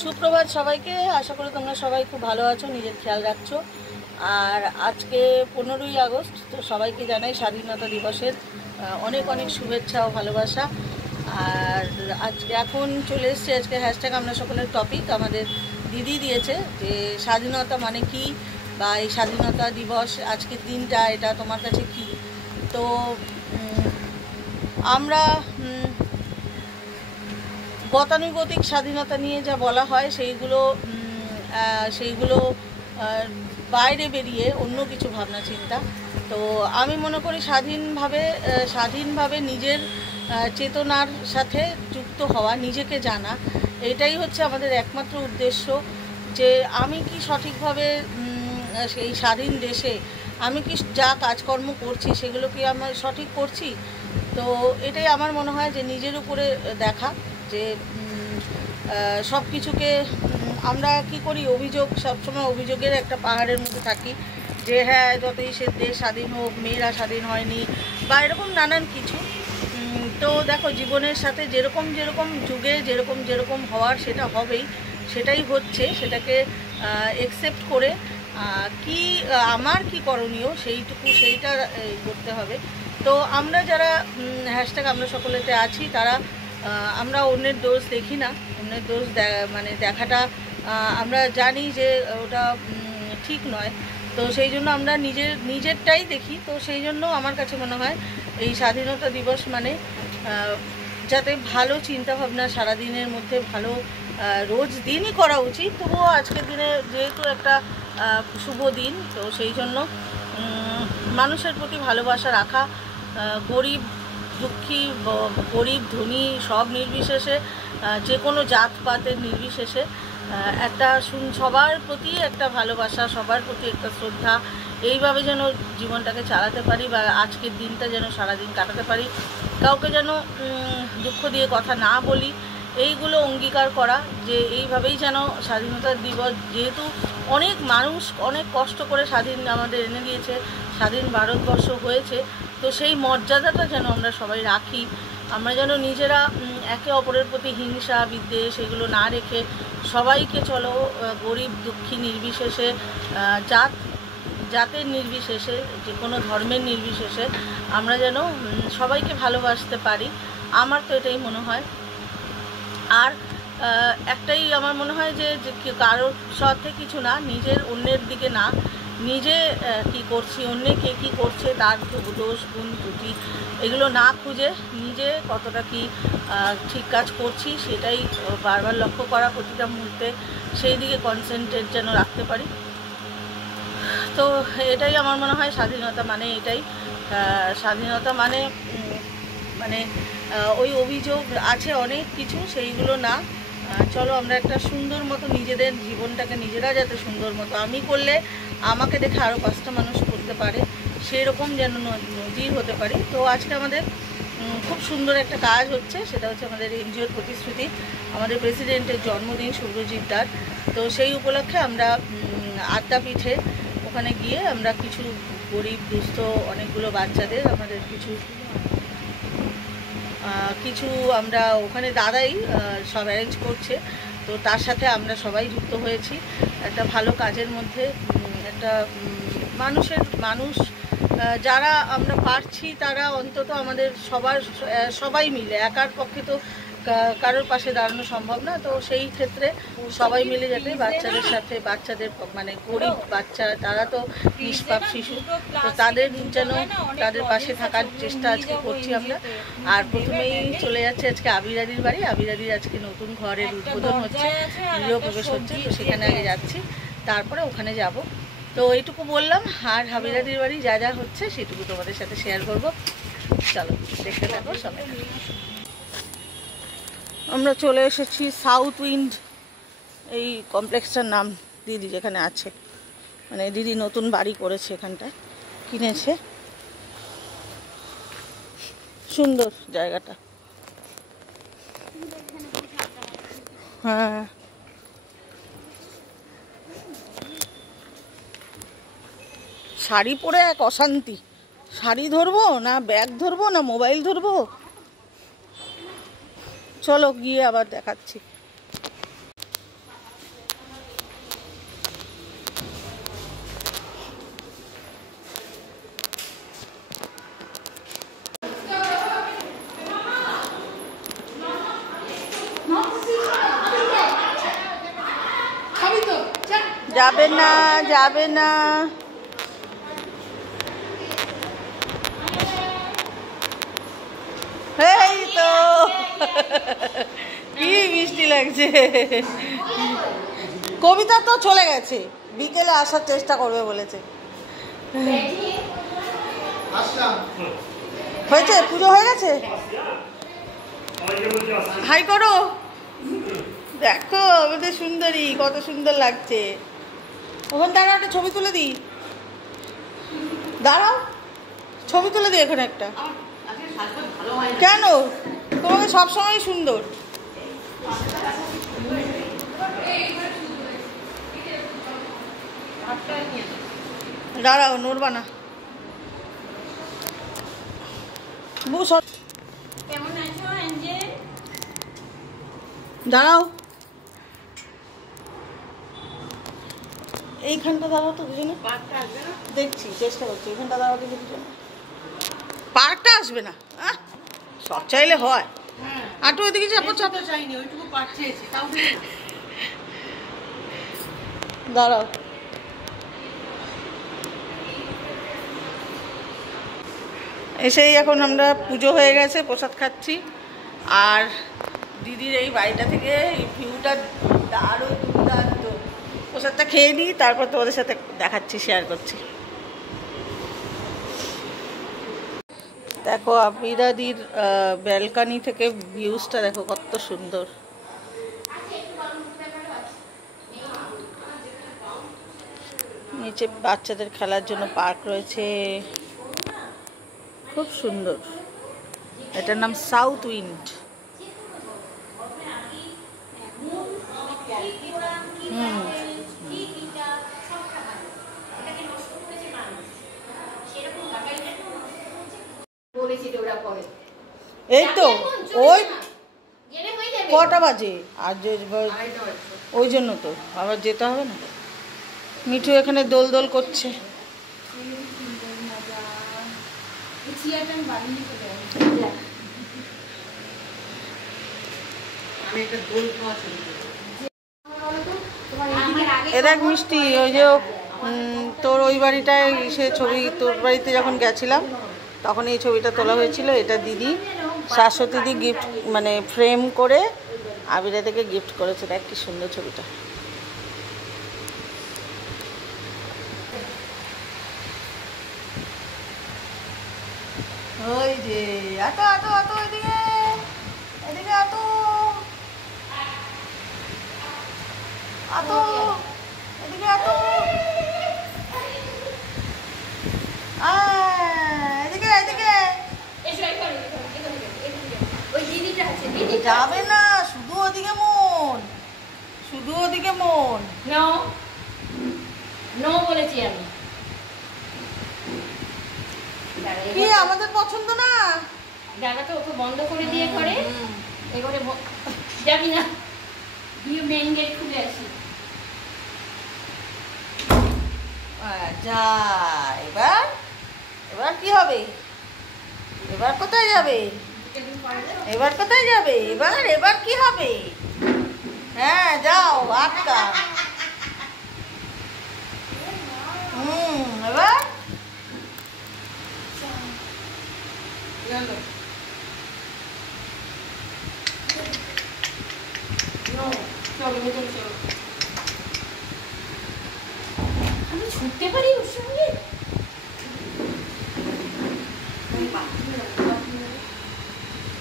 সুপ্রভাত সবাইকে। আশা করি তোমরা সবাই খুব ভালো আছো, নিজের খেয়াল রাখছো। আর আজকে 15ই আগস্ট, তো সবাইকে জানাই স্বাধীনতা দিবসের অনেক অনেক শুভেচ্ছা ও ভালোবাসা। আর আজকে এখন চলে এসছে আজকে হ্যাশট্যাগ আমরা সকলের টপিক আমাদের দিদি দিয়েছে যে স্বাধীনতা মানে কি, বা এই স্বাধীনতা দিবস আজকের দিনটা এটা তোমার কাছে কি। তো আমরা গতানুগতিক স্বাধীনতা নিয়ে যা বলা হয় সেইগুলো বাইরে বেরিয়ে অন্য কিছু ভাবনা চিন্তা। তো আমি মনে করি স্বাধীনভাবে নিজের চেতনার সাথে যুক্ত হওয়া, নিজেকে জানা, এটাই হচ্ছে আমাদের একমাত্র উদ্দেশ্য। যে আমি কি সঠিকভাবে সেই স্বাধীন দেশে আমি কি যা কাজকর্ম করছি সেগুলো কি আমি সঠিক করছি। তো এটাই আমার মনে হয় যে নিজের উপরে দেখা, যে সব কিছুকে আমরা কি করি, সবসময় অভিযোগের একটা পাহাড়ের মধ্যে থাকি যে হ্যাঁ যতই সে দেশ স্বাধীন হোক মেয়েরা স্বাধীন হয়নি বা এরকম নানান কিছু। তো দেখো, জীবনের সাথে যেরকম যুগে যেরকম হওয়ার সেটা হবেই, সেটাই হচ্ছে। সেটাকে একসেপ্ট করে আমার কি করণীয় সেইটা করতে হবে। তো আমরা যারা হ্যাশট্যাগ আমরা সকলেতে আছি তারা আমরা অন্যের দোষ দেখি না। অন্যের দোষ দেখাটা আমরা জানি যে ওটা ঠিক নয়। তো সেই জন্য আমরা নিজেরটাই দেখি। তো সেই জন্য আমার কাছে মনে হয় এই স্বাধীনতা দিবস মানে যাতে ভালো চিন্তাভাবনা সারাদিনের মধ্যে ভালো রোজ দিনই করা উচিত, তবুও আজকের দিনে যেহেতু একটা শুভ দিন, তো সেই জন্য মানুষের প্রতি ভালোবাসা রাখা, গরিব দুঃখী গরিব ধনী সব নির্বিশেষে, যে কোনো জাতপাতের নির্বিশেষে একটা সবার প্রতি একটা ভালোবাসা, সবার প্রতি একটা শ্রদ্ধা, এইভাবে যেন জীবনটাকে চালাতে পারি বা আজকের দিনটা যেন সারাদিন কাটাতে পারি। কাউকে যেন দুঃখ দিয়ে কথা না বলি, এইগুলো অঙ্গীকার করা যে এইভাবেই যেন স্বাধীনতা দিবস, যেহেতু অনেক মানুষ অনেক কষ্ট করে স্বাধীন আমাদের এনে দিয়েছে, স্বাধীন ভারতবর্ষ হয়েছে, তো সেই মর্যাদাটা যেন আমরা সবাই রাখি। আমরা যেন নিজেরা একে অপরের প্রতি হিংসা বিদ্বেষ এগুলো না রেখে সবাইকে চলো গরিব দুঃখী নির্বিশেষে, জাতের নির্বিশেষে, যে কোনো ধর্মের নির্বিশেষে আমরা যেন সবাইকে ভালোবাসতে পারি। আমার তো এটাই মনে হয়। আর একটাই আমার মনে হয় যে কারোর সাথে কিছু না, নিজের অন্যের দিকে না, নিজে কি করছি, অন্যে কে কী করছে তার দোষ গুণ ত্রুটি এগুলো না খুঁজে নিজে কতটা কি ঠিক কাজ করছি সেটাই বারবার লক্ষ্য করা, প্রতিটা মুহূর্তে সেই দিকে কনসেন্ট্রেট যেন রাখতে পারি। তো এটাই আমার মনে হয় স্বাধীনতা মানে এটাই। স্বাধীনতা মানে ওই অভিযোগ আছে অনেক কিছু, সেইগুলো না। চলো আমরা একটা সুন্দর মতো নিজেদের জীবনটাকে নিজেরা যাতে সুন্দর মতো আমি করলে আমাকে দেখে আরও 5টা মানুষ করতে পারে, সেই রকম যেন নজির হতে পারি। তো আজকে আমাদের খুব সুন্দর একটা কাজ হচ্ছে, সেটা হচ্ছে আমাদের এনজিওর প্রতিশ্রুতি, আমাদের প্রেসিডেন্টের জন্মদিন শুভ্রজিৎ দার। তো সেই উপলক্ষে আমরা আদ্যাপীঠে ওখানে গিয়ে আমরা কিছু গরিব দুস্থ অনেকগুলো বাচ্চাদের আমাদের কিছু আমরা ওখানে দাদাই সব অ্যারেঞ্জ করছে, তো তার সাথে আমরা সবাই যুক্ত হয়েছি একটা ভালো কাজের মধ্যে। একটা মানুষ যারা আমরা পারছি তারা অন্তত আমাদের সবাই মিলে, একার পক্ষে তো কারোর পাশে দাঁড়ানো সম্ভব না। তো সেই ক্ষেত্রে সবাই মিলে যাতে বাচ্চাদের মানে গরিব বাচ্চা, তারা তো নিষ্পাপ শিশু, তো তাদের পাশে থাকার চেষ্টা আজকে করছি আমরা। আর প্রথমেই চলে যাচ্ছে আজকে আবিরাদির বাড়ি। আবিরাদির আজকে নতুন ঘরের উদ্বোধন হচ্ছে, গৃহপ্রবেশ হচ্ছে, তো সেখানে আগে যাচ্ছি, তারপরে ওখানে যাব। তো এইটুকু বললাম। আর আবিরাদির বাড়ি যা যা হচ্ছে সেটুকু তোমাদের সাথে শেয়ার করব। চলো দেখতে থাকো সবাই। আমরা চলে এসেছি সাউথ উইন্ড, এই কমপ্লেক্সটার নাম দিদি যেখানে আছে, মানে দিদি নতুন বাড়ি করেছে, এখানটায় কিনেছে। সুন্দর জায়গাটা। হ্যাঁ, শাড়ি পরে এক অশান্তি, শাড়ি ধরবো না ব্যাগ ধরবো না মোবাইল ধরবো। চলো গিয়ে আবার দেখাচ্ছি। যাবে না, যাবে না। এই তো কি মিষ্টি লাগছে। কবিতা তো চলে গেছে, বিকেলে আসার চেষ্টা করবে বলেছে। হয়েছে, পুজো হয়ে গেছে। হাই করো, দেখো আমাদের সুন্দরী কত সুন্দর লাগছে। ওখানে দাঁড়াও, একটা ছবি তুলে দিই। দাঁড়াও, ছবি তুলে দিই এখানে একটা। কেন, তোমাকে সবসময় সুন্দর। দাঁড়াও, নড়বা না। দাঁড়াও, এইখানটা দাঁড়াও তো দুজনে। দেখছি, চেষ্টা করছি। এইখানটা দাঁড়াও তো দুজনে। পার্কটা আসবে না, সব চাইলে হয়। আটু ওইদিকে চাপো, চাপো। চাইনি, ওইটুকু পার্ক চেয়েছি, তাও দাঁড়াও। এসেই এখন আমরা পুজো হয়ে গেছে, প্রসাদ খাচ্ছি। আর দিদির এই বাড়িটা থেকে এই ভিউটা দারুণ দুর্দান্ত। প্রসাদটা খেয়ে নিই, তারপর তোমাদের সাথে দেখাচ্ছি, শেয়ার করছি। দেখো আবিরাদির ব্যালকানি থেকে ভিউজটা দেখো কত সুন্দর। নিচে বাচ্চাদের খেলার জন্য পার্ক রয়েছে, খুব সুন্দর। এটার নাম সাউথ উইন্ড। এই তো ওই কটা বাজে, আর ওই জন্য তো আবার যেতে হবে না। মিঠু এখানে দোল দোল করছে। এদের মিষ্টি, ওই যে তোর ওই বাড়িটায় সে ছবি, তোর বাড়িতে যখন গেছিলাম তখন এই ছবিটা তোলা হয়েছিল। এটা দিদি শাশ্বতীদি গিফট, মানে ফ্রেম করে আবিরা থেকে গিফট করেছে। দেখ কি সুন্দর ছবিটা। ওই যে আতো আতো আতো, এদিকে এদিকে আতো আতো, এদিকে আতো, এদিকে এদিকে। যাবে না, শুধু ওদিকে মন, শুধু ওদিকে মন। নো নো বলেছি আমি। কি আমাদের পছন্দ না? জায়গাটা ওকে বন্ধ করে দিয়ে করে এবারে যাবি না, দিয়ে মেন গেট খুলে আসি। যা, এবার এবার কি হবে? এবার কোথায় যাবে? এবার কোথায় যাবে? এবার এবার কি হবে? হ্যাঁ যাও, আটকা। এবার আমি ছুটতে পারি ওর সঙ্গে।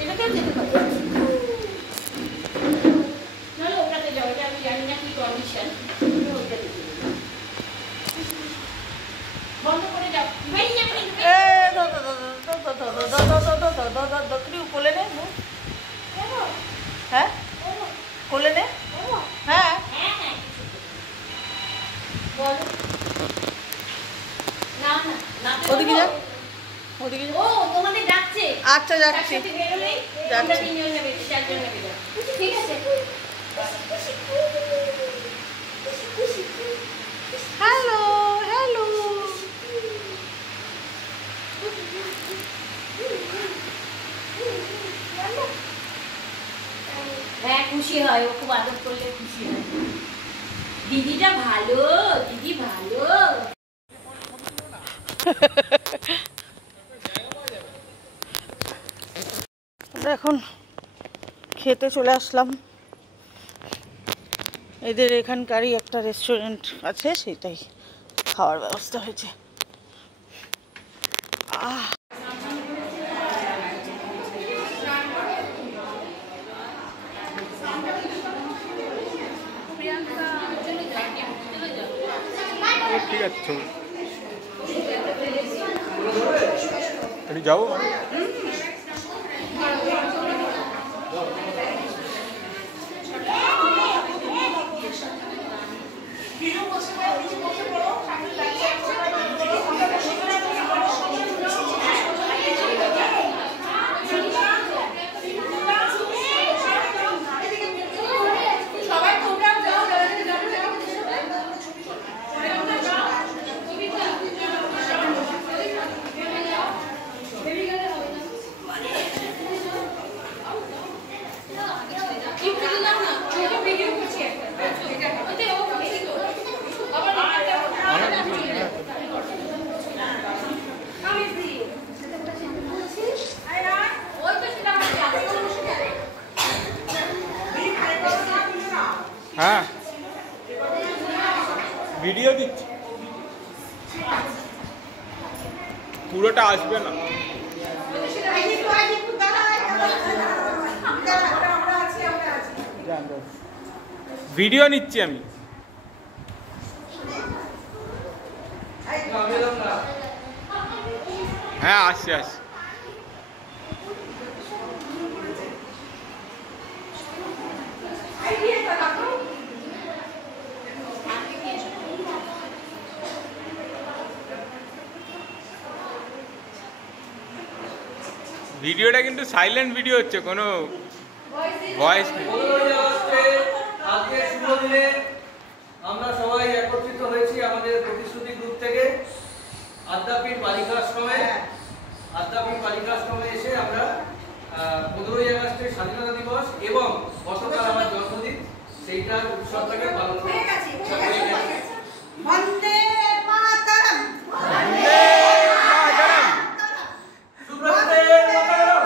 এটাকেও যেতে পারি, নাহলে ওটাতে যাও। এটা আমি জানি না কি কন্ডিশন, বন্ধ করে যাও। কোলে নে, হ্যাঁ কোলে নে, হ্যাঁ ওদিকে যা, ওদিকে যা। ও তোমাদের ডাকছে। আচ্ছা যাচ্ছি, যাচ্ছি। ঠিক আছে। Hello hello. হ্যাঁ খুশি হয়, ও খুব আদর করলে খুশি হয়। দিদিটা ভালো, দিদি ভালো। আমরা এখন খেতে চলে আসলাম। এদের এখানকারই একটা রেস্টুরেন্ট আছে, সেটাই খাওয়ার ব্যবস্থা হয়েছে। ঠিক আছে যাও। হ্যাঁ ভিডিও দিচ্ছি, পুরোটা আসবে না। ভিডিও নিচ্ছি আমি। হ্যাঁ আসছি আসছি। ভিডিওটা কিন্তু সাইলেন্ট ভিডিও হচ্ছে, কোনো ভয়েস নেই। আজকে শুভ দিনে আমরা সবাই একত্রিত হয়েছি আমাদের প্রতিশ্রুতি গ্রুপ থেকে আদ্যাপীঠ বালিকা আশ্রমে এসে আমরা 15ই আগস্টের স্বাধীনতা দিবস এবং গতকাল আমার জন্মদিন সেইটার উৎসবটাকে পালন করি। বন্দে মাতরম, বন্দে মাতরম, সুব্রতে মাতরম।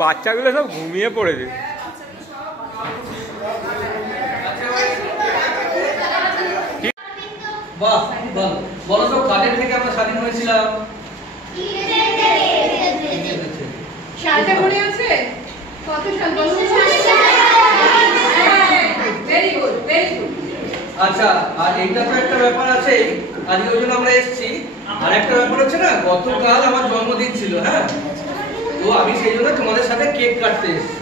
বাচ্চাগুলো সব ঘুমিয়ে পড়েছে। বাহ বাহ, বলো তো কাদের থেকে আমরা স্বাধীন হয়েছিলাম? সালটা মনে আছে? কত সাল? Very good, very good. আচ্ছা, আর এইটা তো একটা ব্যাপার আছে, আজকে ওই জন্য আমরা এসেছি। আর একটা ব্যাপার হচ্ছে না, গতকাল আমার জন্মদিন ছিল, হ্যাঁ, তো আমি সেই জন্য তোমাদের সাথে কেক কাটতে এসেছি,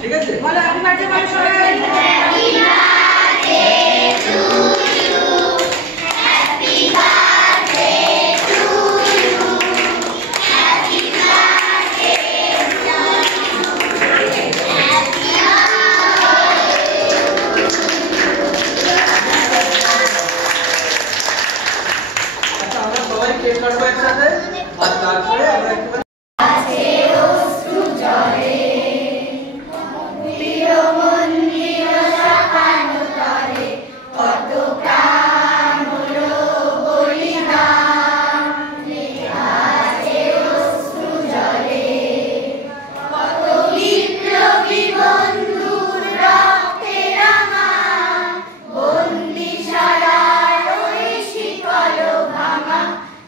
ঠিক আছে? বলো হ্যাপি বার্থডে বলো সবাই। Happy birthday to you, happy birthday to you, happy birthday to you. আচ্ছা, আমরা সবাই কেক কাটবো একসাথে, আর তারপরে আমরা একটু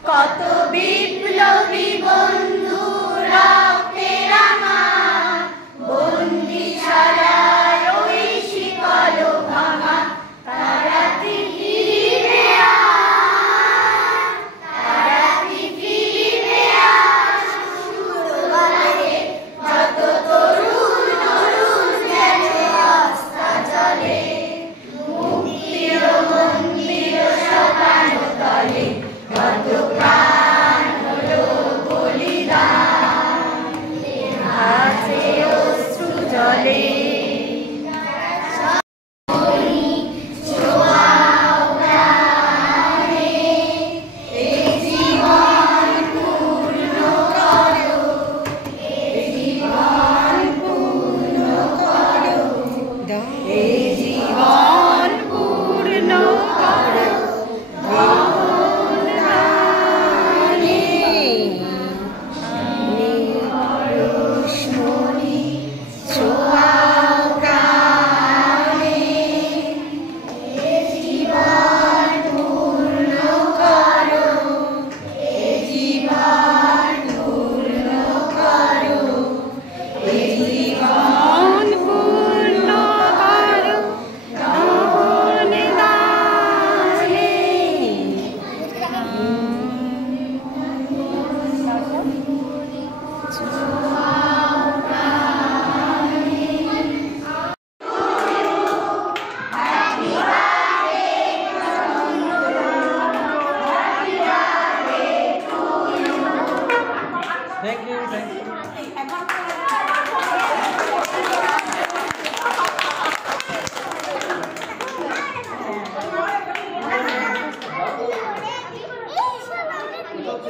কত বিপ্লবী বন্ধু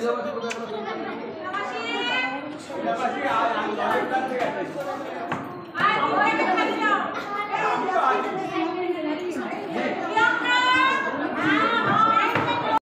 নমস্কার।